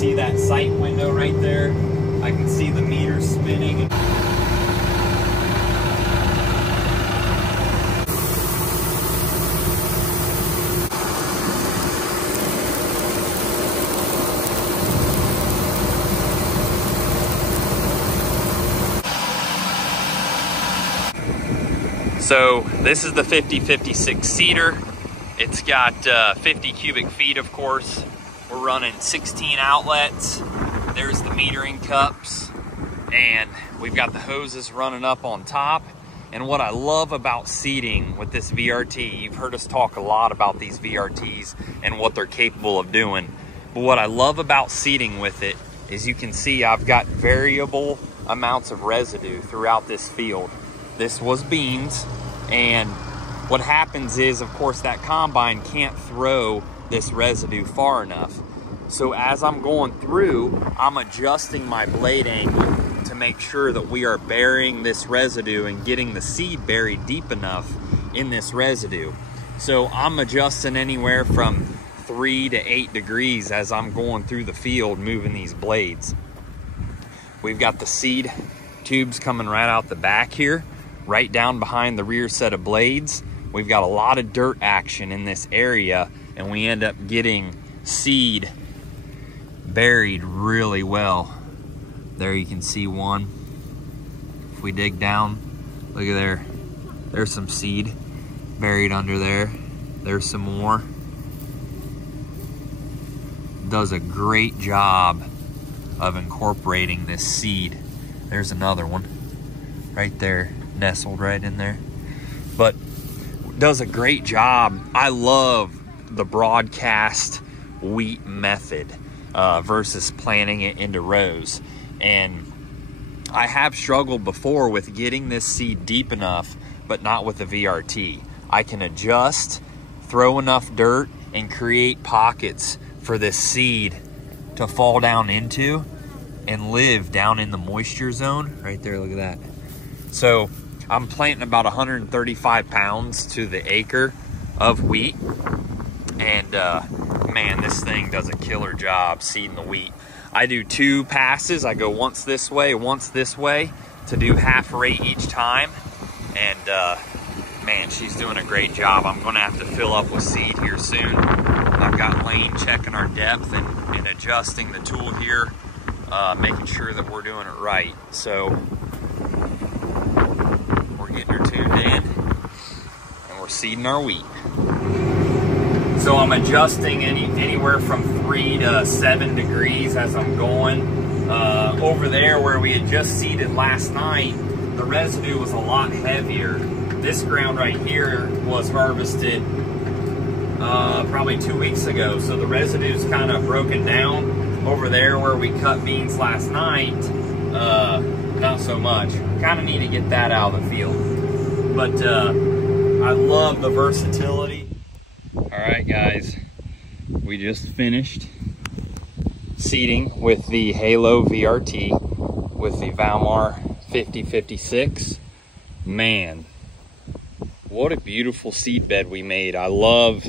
see that sight window right there. I can see the meter spinning. So this is the 5056 seeder. It's got 50 cubic feet, of course. We're running 16 outlets. There's the metering cups. And we've got the hoses running up on top. And what I love about seeding with this VRT, you've heard us talk a lot about these VRTs and what they're capable of doing. But what I love about seeding with it is you can see I've got variable amounts of residue throughout this field. This was beans. And what happens is, of course, that combine can't throw this residue far enough. So as I'm going through, I'm adjusting my blade angle to make sure that we are burying this residue and getting the seed buried deep enough in this residue. So I'm adjusting anywhere from 3 to 8 degrees as I'm going through the field, moving these blades. We've got the seed tubes coming right out the back here, right down behind the rear set of blades. We've got a lot of dirt action in this area, and we end up getting seed buried really well. There you can see one. If we dig down, look at there. There's some seed buried under there. There's some more. Does a great job of incorporating this seed. There's another one right there, nestled right in there. But does a great job. I love the broadcast wheat method versus planting it into rows. And I have struggled before with getting this seed deep enough, but not with the VRT. I can adjust, throw enough dirt, and create pockets for this seed to fall down into and live down in the moisture zone. Right there, look at that. So I'm planting about 135 pounds to the acre of wheat. And man, this thing does a killer job seeding the wheat. I do 2 passes. I go once this way to do half rate each time. And man, she's doing a great job. I'm gonna have to fill up with seed here soon. I've got Lane checking our depth and adjusting the tool here, making sure that we're doing it right. So getting her tuned in, and we're seeding our wheat. So I'm adjusting anywhere from 3 to 7 degrees as I'm going. Over there where we had just seeded last night, the residue was a lot heavier. This ground right here was harvested probably 2 weeks ago, so the residue's kind of broken down. Over there where we cut beans last night, not so much. Kind of need to get that out of the field. But I love the versatility. All right, guys, we just finished seeding with the Halo VRT with the Valmar 5056. Man, what a beautiful seed bed we made. I love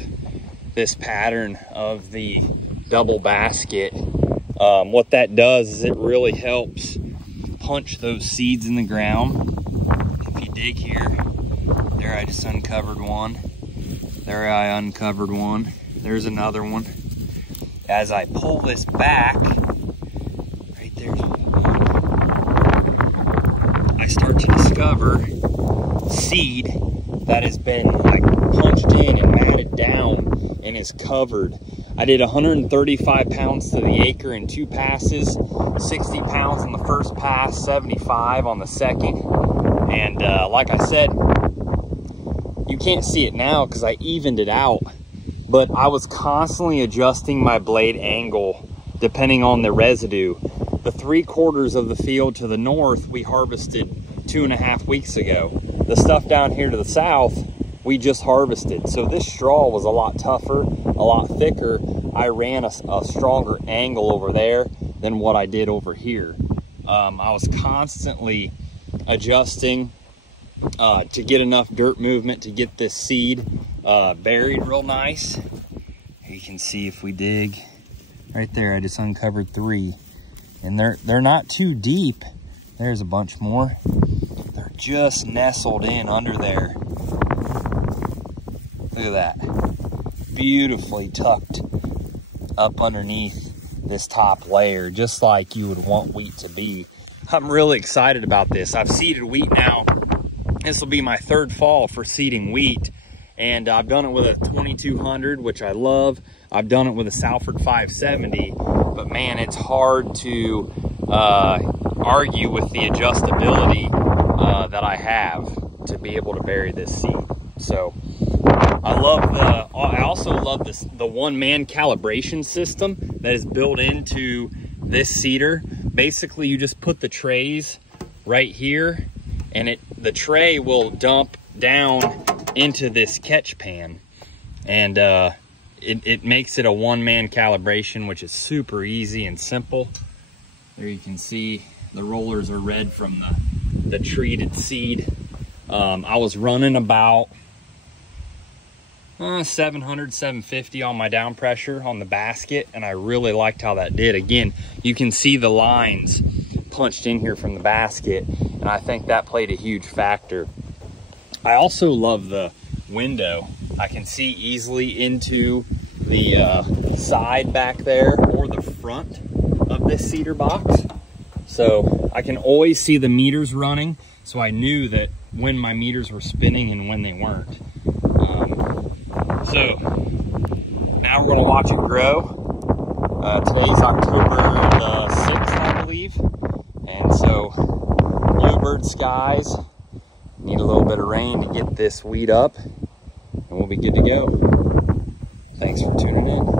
this pattern of the double basket. What that does is it really helps punch those seeds in the ground. If you dig here, there I just uncovered one. There I uncovered one. There's another one. As I pull this back, right there, I start to discover seed that has been like punched in and matted down and is covered. I did 135 pounds to the acre in 2 passes, 60 pounds on the first pass, 75 on the second. And like I said, you can't see it now because I evened it out, but I was constantly adjusting my blade angle depending on the residue. The 3/4 of the field to the north, we harvested 2.5 weeks ago. The stuff down here to the south, we just harvested. So this straw was a lot tougher, a lot thicker. I ran a stronger angle over there than what I did over here. I was constantly adjusting to get enough dirt movement to get this seed buried real nice. You can see if we dig Right there, I just uncovered 3. And they're not too deep. There's a bunch more. They're just nestled in under there. Look at that. Beautifully tucked up underneath this top layer, just like you would want wheat to be. I'm really excited about this. I've seeded wheat now. This will be my 3rd fall for seeding wheat. And I've done it with a 2200, which I love. I've done it with a Salford 570, but man, it's hard to argue with the adjustability that I have to be able to bury this seed. So I also love the one-man calibration system that is built into this seeder. Basically, you just put the trays right here, and the tray will dump down into this catch pan, and it makes it a one-man calibration, which is super easy and simple. There you can see the rollers are red from the treated seed. I was running about 700, 750 on my down pressure on the basket, and I really liked how that did. Again, you can see the lines punched in here from the basket, and I think that played a huge factor. I also love the window. I can see easily into the side back there or the front of this seeder box. So I can always see the meters running, so I knew that when my meters were spinning and when they weren't. So now we're gonna watch it grow. Today's October the 6th, I believe. And so bluebird skies, need a little bit of rain to get this wheat up, and we'll be good to go. Thanks for tuning in.